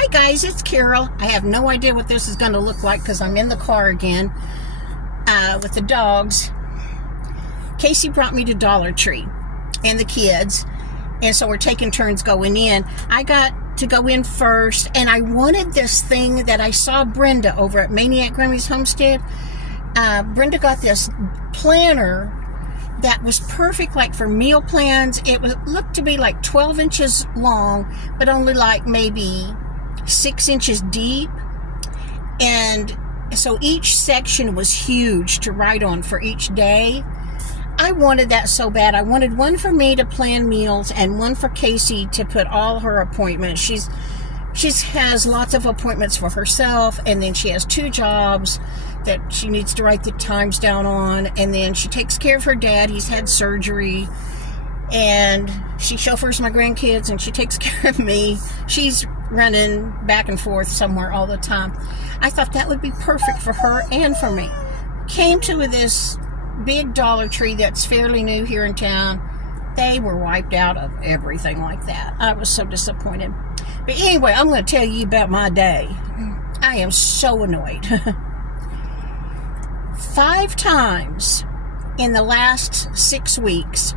Hi guys, it's Carol. I have no idea what this is going to look like because I'm in the car again with the dogs. Casey brought me to Dollar Tree and the kids, and so we're taking turns going in. I got to go in first, and I wanted this thing that I saw Brenda over at Maniac Grammy's Homestead. Brenda got this planner that was perfect, like for meal plans. It looked to be like 12 inches long, but only like maybe 6 inches deep. And so each section was huge to write on for each day. I wanted that so bad. I wanted one for me to plan meals and one for Casey to put all her appointments. She has lots of appointments for herself, and then she has 2 jobs that she needs to write the times down on, and then she takes care of her dad. He's had surgery, and she chauffeurs my grandkids, and she takes care of me. She's running back and forth somewhere all the time. I thought that would be perfect for her and for me. Came to this big Dollar Tree that's fairly new here in town. They were wiped out of everything like that. I was so disappointed. But anyway, I'm going to tell you about my day. I am so annoyed. 5 times in the last 6 weeks,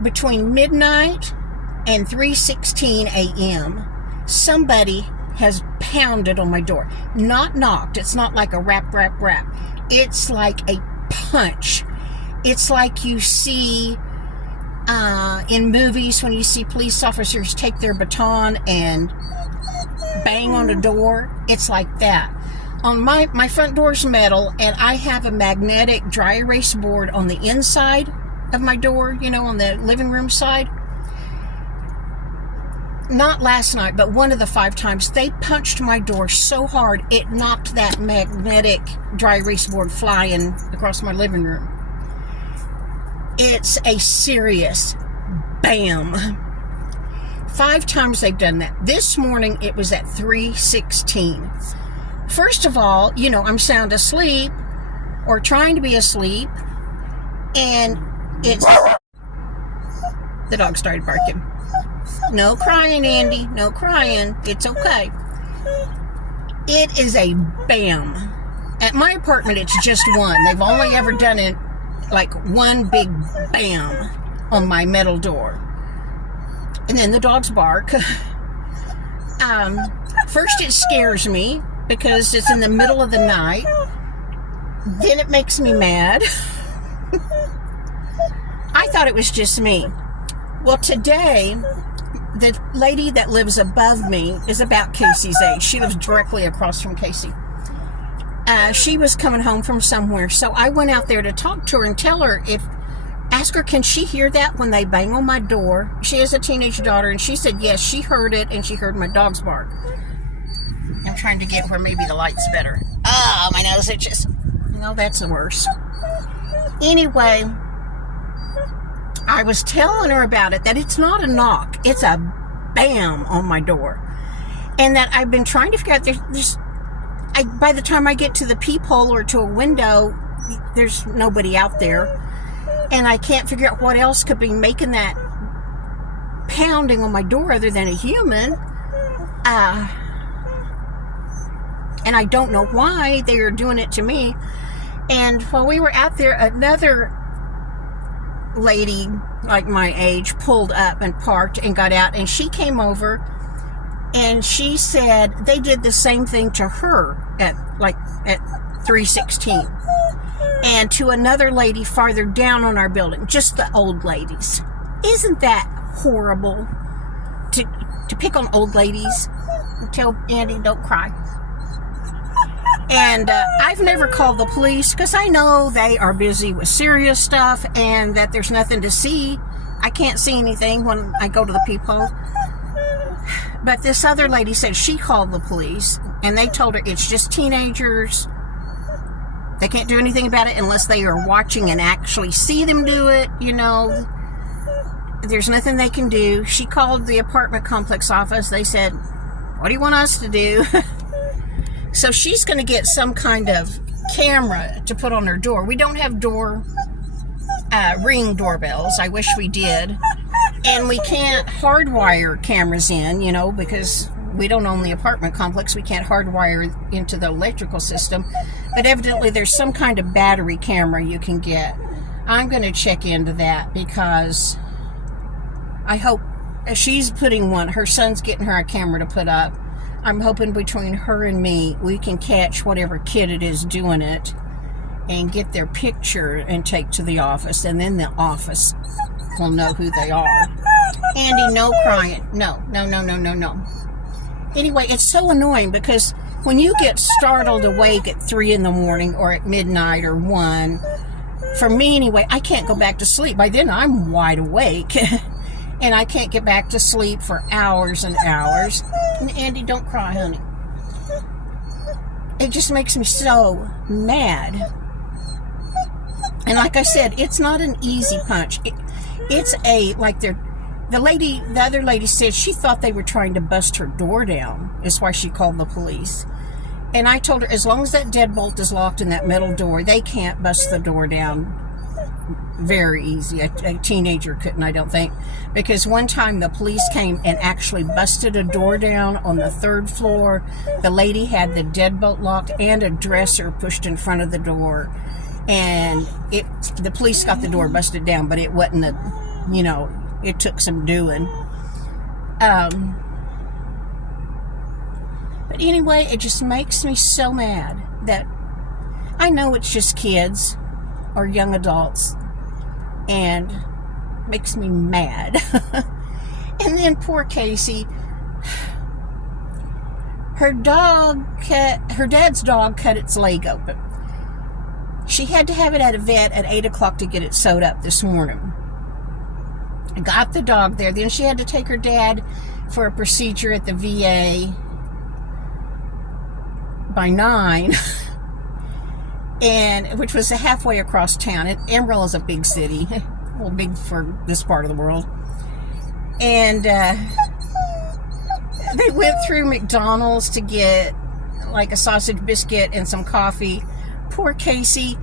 between midnight and 3:16 a.m., somebody has pounded on my door. Not knocked. It's not like a rap, rap, rap. It's like a punch. It's like you see in movies when you see police officers take their baton and bang on a door. It's like that. On my front door's metal, and I have a magnetic dry erase board on the inside of my door, on the living room side. Not last night, but one of the 5 times, they punched my door so hard, it knocked that magnetic dry erase board flying across my living room. It's a serious bam. 5 times they've done that. This morning, it was at 3:16. First of all, I'm sound asleep, or trying to be asleep, and the dog started barking. No crying, Andy. No crying. It's okay. It is a bam. At my apartment, it's just one. They've only ever done it like one big bam on my metal door. And then the dogs bark. First, it scares me because it's in the middle of the night. Then it makes me mad. I thought it was just me. Well, today, the lady that lives above me is about Casey's age. She lives directly across from Casey. She was coming home from somewhere, so I went out there to talk to her and ask her, can she hear that when they bang on my door? She has a teenage daughter, and she said yes, she heard it, and she heard my dogs bark. I'm trying to get where maybe the light's better. Oh, my nose itches. No, that's the worst. Anyway, I was telling her about it, that it's not a knock, it's a bam on my door. And that I've been trying to figure out, by the time I get to the peephole or to a window, there's nobody out there. And I can't figure out what else could be making that pounding on my door other than a human. And I don't know why they are doing it to me. And while we were out there, another lady like my age pulled up and parked and got out, and she came over and she said they did the same thing to her at 3:16, and to another lady farther down on our building, just the old ladies. Isn't that horrible to pick on old ladies and tell Andy don't cry? And I've never called the police because I know they are busy with serious stuff and that there's nothing to see. I can't see anything when I go to the peephole. But this other lady said she called the police, and they told her it's just teenagers. They can't do anything about it unless they are watching and actually see them do it. There's nothing they can do. She called the apartment complex office. They said, what do you want us to do? So she's going to get some kind of camera to put on her door. We don't have ring doorbells. I wish we did. And we can't hardwire cameras in, because we don't own the apartment complex. We can't hardwire into the electrical system. But evidently there's some kind of battery camera you can get. I'm going to check into that because I hope she's putting one. Her son's getting her a camera to put up. I'm hoping between her and me, we can catch whatever kid it is doing it and get their picture and take to the office. And then the office will know who they are. Andy, no crying. No. Anyway, it's so annoying because when you get startled awake at 3 in the morning or at midnight or 1, for me anyway, I can't go back to sleep. By then I'm wide awake and I can't get back to sleep for hours and hours. And Andy, don't cry, honey. It just makes me so mad. And like I said, it's not an easy punch. It's like the other lady said she thought they were trying to bust her door down. Is why she called the police. And I told her, as long as that deadbolt is locked in that metal door, they can't bust the door down very easy. A teenager couldn't, I don't think. Because one time the police came and actually busted a door down on the 3rd floor. The lady had the deadbolt locked and a dresser pushed in front of the door. And the police got the door busted down, but it wasn't it took some doing. But anyway, it just makes me so mad that I know it's just kids or young adults and makes me mad. And then poor Casey, her dad's dog cut its leg open. She had to have it at a vet at 8 o'clock to get it sewed up this morning. Got the dog there. Then she had to take her dad for a procedure at the VA by 9, and which was halfway across town. Amarillo is a big city, well, big for this part of the world. And they went through McDonald's to get like a sausage biscuit and some coffee. Poor Casey,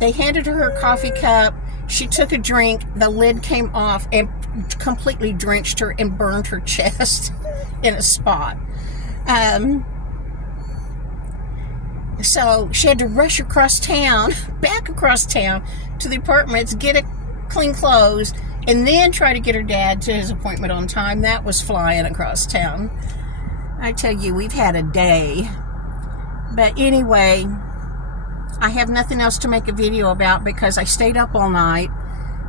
they handed her her coffee cup. She took a drink. The lid came off and completely drenched her and burned her chest in a spot. So she had to rush across town, back across town to the apartments, get clean clothes, and then try to get her dad to his appointment on time. That was flying across town. I tell you, we've had a day. But anyway, I have nothing else to make a video about because I stayed up all night.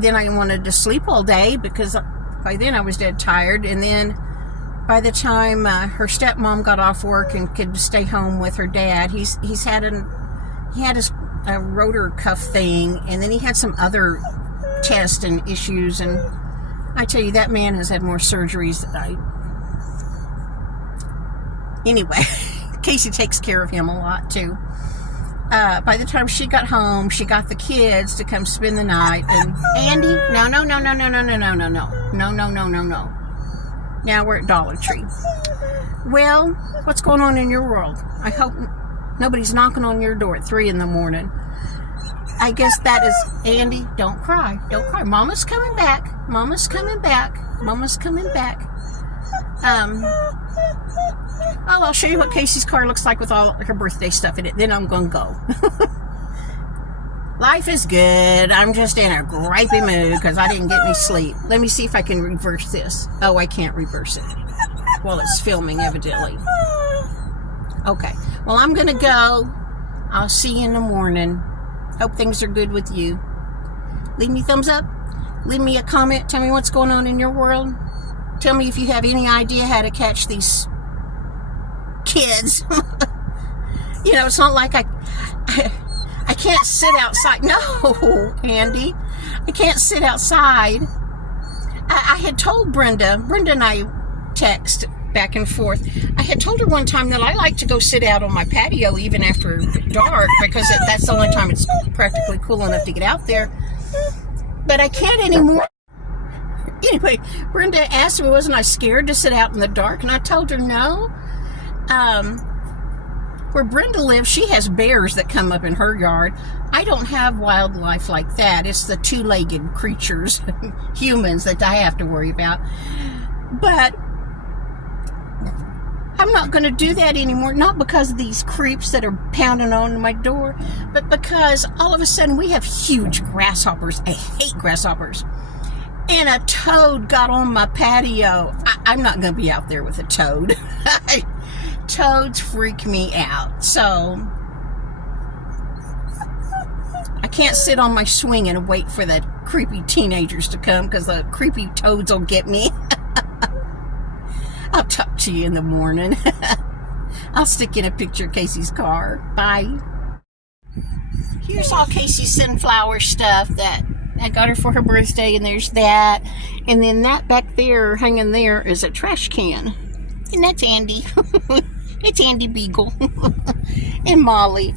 Then I wanted to sleep all day because by then I was dead tired. And then by the time her stepmom got off work and could stay home with her dad, he had a rotor cuff thing, and then he had some other tests and issues. And I tell you, that man has had more surgeries than Anyway, Casey takes care of him a lot too. By the time she got home, she got the kids to come spend the night. And Andy, no. Now we're at Dollar Tree. Well, what's going on in your world? I hope nobody's knocking on your door at 3 in the morning. I guess that is, Andy, don't cry. Don't cry. Mama's coming back. Mama's coming back. Mama's coming back. I'll show you what Casey's car looks like with all her birthday stuff in it. Then I'm going to go. Life is good. I'm just in a gripey mood because I didn't get any sleep. Let me see if I can reverse this. Oh, I can't reverse it. Well, it's filming, evidently. Okay. Well, I'm going to go. I'll see you in the morning. Hope things are good with you. Leave me a thumbs up. Leave me a comment. Tell me what's going on in your world. Tell me if you have any idea how to catch these kids. It's not like I can't sit outside. No, Andy, I can't sit outside. I had told Brenda and I text back and forth. I had told her one time that I like to go sit out on my patio even after dark because that's the only time it's practically cool enough to get out there. But I can't anymore. Anyway, Brenda asked me, wasn't I scared to sit out in the dark? And I told her no. Where Brenda lives, she has bears that come up in her yard. I don't have wildlife like that. It's the two-legged creatures, humans, that I have to worry about. But I'm not going to do that anymore. Not because of these creeps that are pounding on my door, but because all of a sudden we have huge grasshoppers. I hate grasshoppers. And a toad got on my patio. I'm not going to be out there with a toad. Toads freak me out. So I can't sit on my swing and wait for the creepy teenagers to come, because the creepy toads will get me. I'll talk to you in the morning. I'll stick in a picture of Casey's car. Bye. Here's all Casey's sunflower stuff that I got her for her birthday, and there's that. And then that back there, hanging there, is a trash can. And that's Andy. It's Andy Beagle. And Molly.